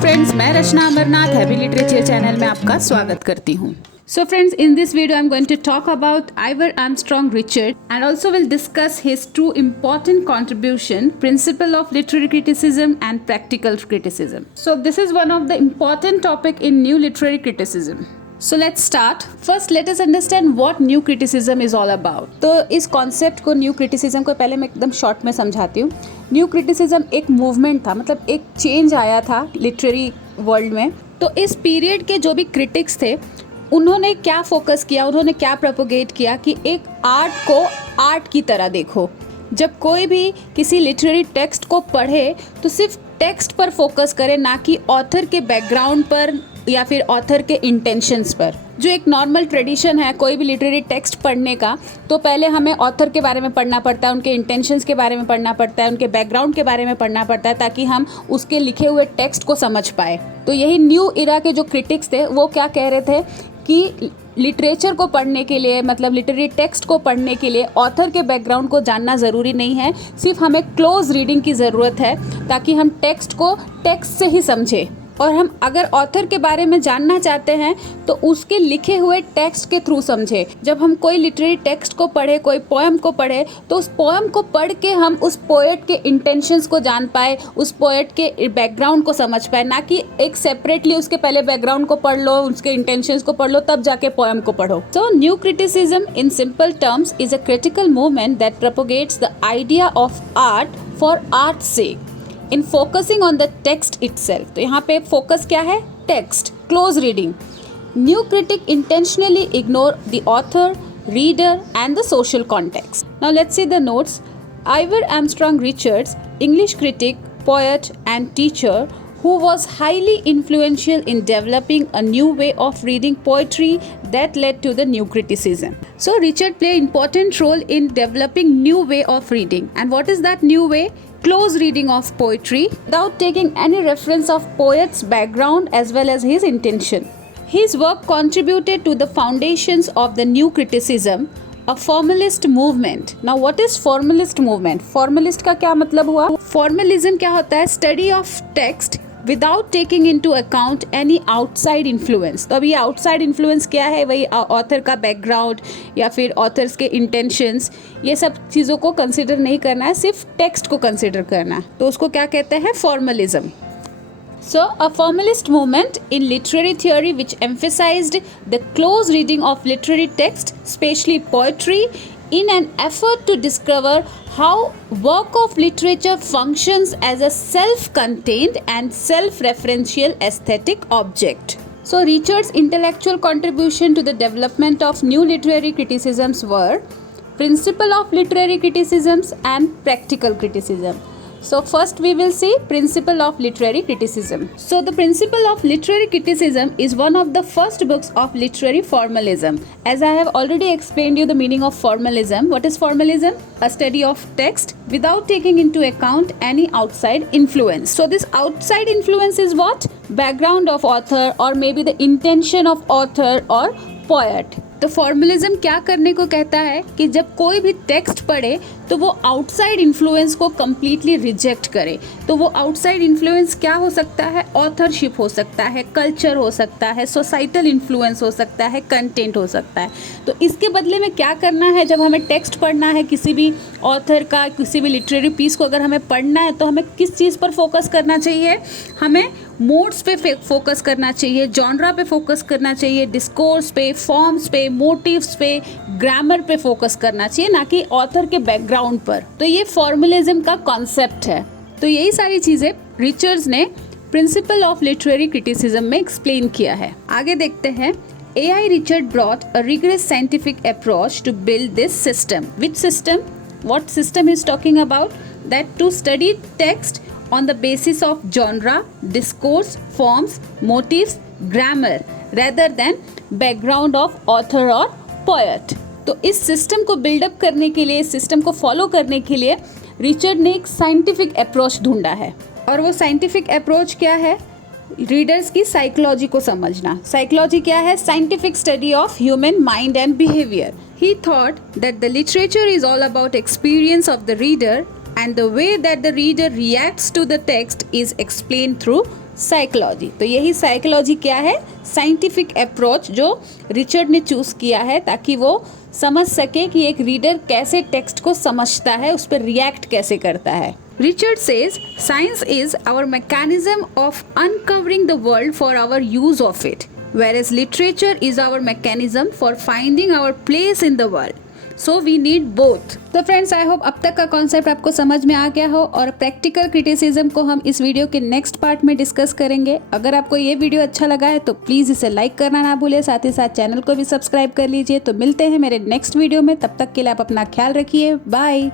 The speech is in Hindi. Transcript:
फ्रेंड्स, मैं रचना अमरनाथ हैवी लिटरेचर चैनल में आपका स्वागत करती हूँ. So friends, in this video I'm going to talk about Ivor Armstrong Richard and also will discuss his two important contribution, principle of literary criticism and practical criticism. So this is one of the important topic in new literary criticism. So let's start. First let us understand what new criticism is all about. तो इस कॉन्सेप्ट को न्यू क्रिटिसिज्म को पहले मैं एकदम शॉर्ट में समझाती हूँ. न्यू क्रिटिसिज्म एक मूवमेंट था, मतलब एक चेंज आया था लिटरेरी वर्ल्ड में. तो इस पीरियड के जो भी क्रिटिक्स थे उन्होंने क्या फोकस किया, उन्होंने क्या प्रोपोगेट किया कि एक आर्ट को आर्ट की तरह देखो. जब कोई भी किसी लिटरेरी टेक्स्ट को पढ़े तो सिर्फ टेक्स्ट पर फोकस करे, ना कि ऑथर के बैकग्राउंड पर या फिर ऑथर के इंटेंशंस पर. जो एक नॉर्मल ट्रेडिशन है कोई भी लिटरेरी टेक्स्ट पढ़ने का, तो पहले हमें ऑथर के बारे में पढ़ना पड़ता है, उनके इंटेंशंस के बारे में पढ़ना पड़ता है, उनके बैकग्राउंड के बारे में पढ़ना पड़ता है, ताकि हम उसके लिखे हुए टेक्स्ट को समझ पाए. तो यही न्यू इरा के जो क्रिटिक्स थे वो क्या कह रहे थे कि लिटरेचर को पढ़ने के लिए, मतलब लिटरेरी टेक्स्ट को पढ़ने के लिए ऑथर के बैकग्राउंड को जानना ज़रूरी नहीं है, सिर्फ हमें क्लोज रीडिंग की ज़रूरत है ताकि हम टेक्स्ट को टेक्स्ट से ही समझें. और हम अगर ऑथर के बारे में जानना चाहते हैं तो उसके लिखे हुए टेक्स्ट के थ्रू समझें. जब हम कोई लिटरेरी टेक्स्ट को पढ़े, कोई पोएम को पढ़े, तो उस पोएम को पढ़ के हम उस पोएट के इंटेंशंस को जान पाए, उस पोएट के बैकग्राउंड को समझ पाए, ना कि एक सेपरेटली उसके पहले बैकग्राउंड को पढ़ लो, उसके इंटेंशंस को पढ़ लो, तब जाके पोएम को पढ़ो. So new criticism in simple terms is a critical movement that propagates the idea of art for art sake in focusing on the text itself. तो यहाँ पे फोकस क्या है? Text, close reading. New critic intentionally ignore the author, reader and the social context. Now let's see the notes. Ivor Armstrong Richards, English critic, poet and teacher who was highly influential in developing a new way of reading poetry that led to the new criticism. So Richard played important role in developing new way of reading. And what is that new way? Close reading of poetry without taking any reference of poet's background as well as his intention. His work contributed to the foundations of the new criticism, a formalist movement. Now what is formalist movement? Formalist का क्या मतलब हुआ? Formalism क्या होता है? Study of text without taking into account any outside influence. तो अभी outside influence क्या है? वही author का background या फिर authors के intentions, ये सब चीज़ों को consider नहीं करना है, सिर्फ text को consider करना है. तो उसको क्या कहते हैं? Formalism. So, a formalist movement in literary theory which emphasized the close reading of literary text, especially poetry, in an effort to discover how work of literature functions as a self-contained and self-referential aesthetic object. So Richard's intellectual contribution to the development of new literary criticisms were principle of literary criticisms and practical criticism. So first we will see principle of literary criticism. So the principle of literary criticism is one of the first books of literary formalism. As I have already explained you the meaning of formalism. What is formalism? A study of text without taking into account any outside influence. So this outside influence is what? Background of author or maybe the intention of author or poet. तो फॉर्मलिज्म क्या करने को कहता है कि जब कोई भी टेक्स्ट पढ़े तो वो आउटसाइड इन्फ्लुएंस को कम्प्लीटली रिजेक्ट करे. तो वो आउटसाइड इन्फ्लुएंस क्या हो सकता है? ऑथरशिप हो सकता है, कल्चर हो सकता है, सोसाइटल इन्फ्लुएंस हो सकता है, कंटेंट हो सकता है. तो इसके बदले में क्या करना है? जब हमें टेक्स्ट पढ़ना है किसी भी ऑथर का, किसी भी लिटरेरी पीस को अगर हमें पढ़ना है, तो हमें किस चीज़ पर फोकस करना चाहिए? हमें मोड्स पे फोकस करना चाहिए, जॉनरा पे फोकस करना चाहिए, डिस्कोर्स पे, फॉर्म्स पे, मोटिव्स पे, ग्रामर पे फोकस करना चाहिए, ना कि ऑथर के बैकग्राउंड पर. तो ये फॉर्मलिज्म का कॉन्सेप्ट है. तो यही सारी चीज़ें रिचर्ड्स ने प्रिंसिपल ऑफ लिटरेरी क्रिटिसिज्म में एक्सप्लेन किया है. आगे देखते हैं. A.I. Richard brought a rigorous scientific approach to build this system. Which system? What system is talking about? That to study text on the basis of genre, discourse, forms, motives, grammar rather than background of author or poet. तो इस सिस्टम को बिल्डअप करने के लिए, इस सिस्टम को फॉलो करने के लिए रिचर्ड ने एक साइंटिफिक अप्रोच ढूंढा है. और वो साइंटिफिक अप्रोच क्या है? रीडर्स की साइकोलॉजी को समझना. साइकोलॉजी क्या है? Scientific study of human mind and behaviour. He thought that the literature is all about experience of the reader and the way that the reader reacts to the text is explained through psychology. तो यही साइकोलॉजी क्या है? साइंटिफिक अप्रोच जो रिचर्ड ने चूज किया है ताकि वो समझ सके कि एक रीडर कैसे टेक्स्ट को समझता है, उस पर रिएक्ट कैसे करता है। Richard says science is our mechanism of uncovering the world for our use of it, whereas literature is our mechanism for finding our place in the world. So we need both. तो फ्रेंड्स, आई होप अब तक का कॉन्सेप्ट आपको समझ में आ गया हो और प्रैक्टिकल क्रिटिसिज्म को हम इस वीडियो के नेक्स्ट पार्ट में डिस्कस करेंगे। अगर आपको ये वीडियो अच्छा लगा है तो प्लीज़ इसे लाइक करना ना भूलिए, साथ ही साथ चैनल को भी सब्सक्राइब कर लीजिए। तो मिलते हैं मेरे नेक्स्ट वीडियो में, तब तक के लिए आप अपना ख्याल रखिए। बाय।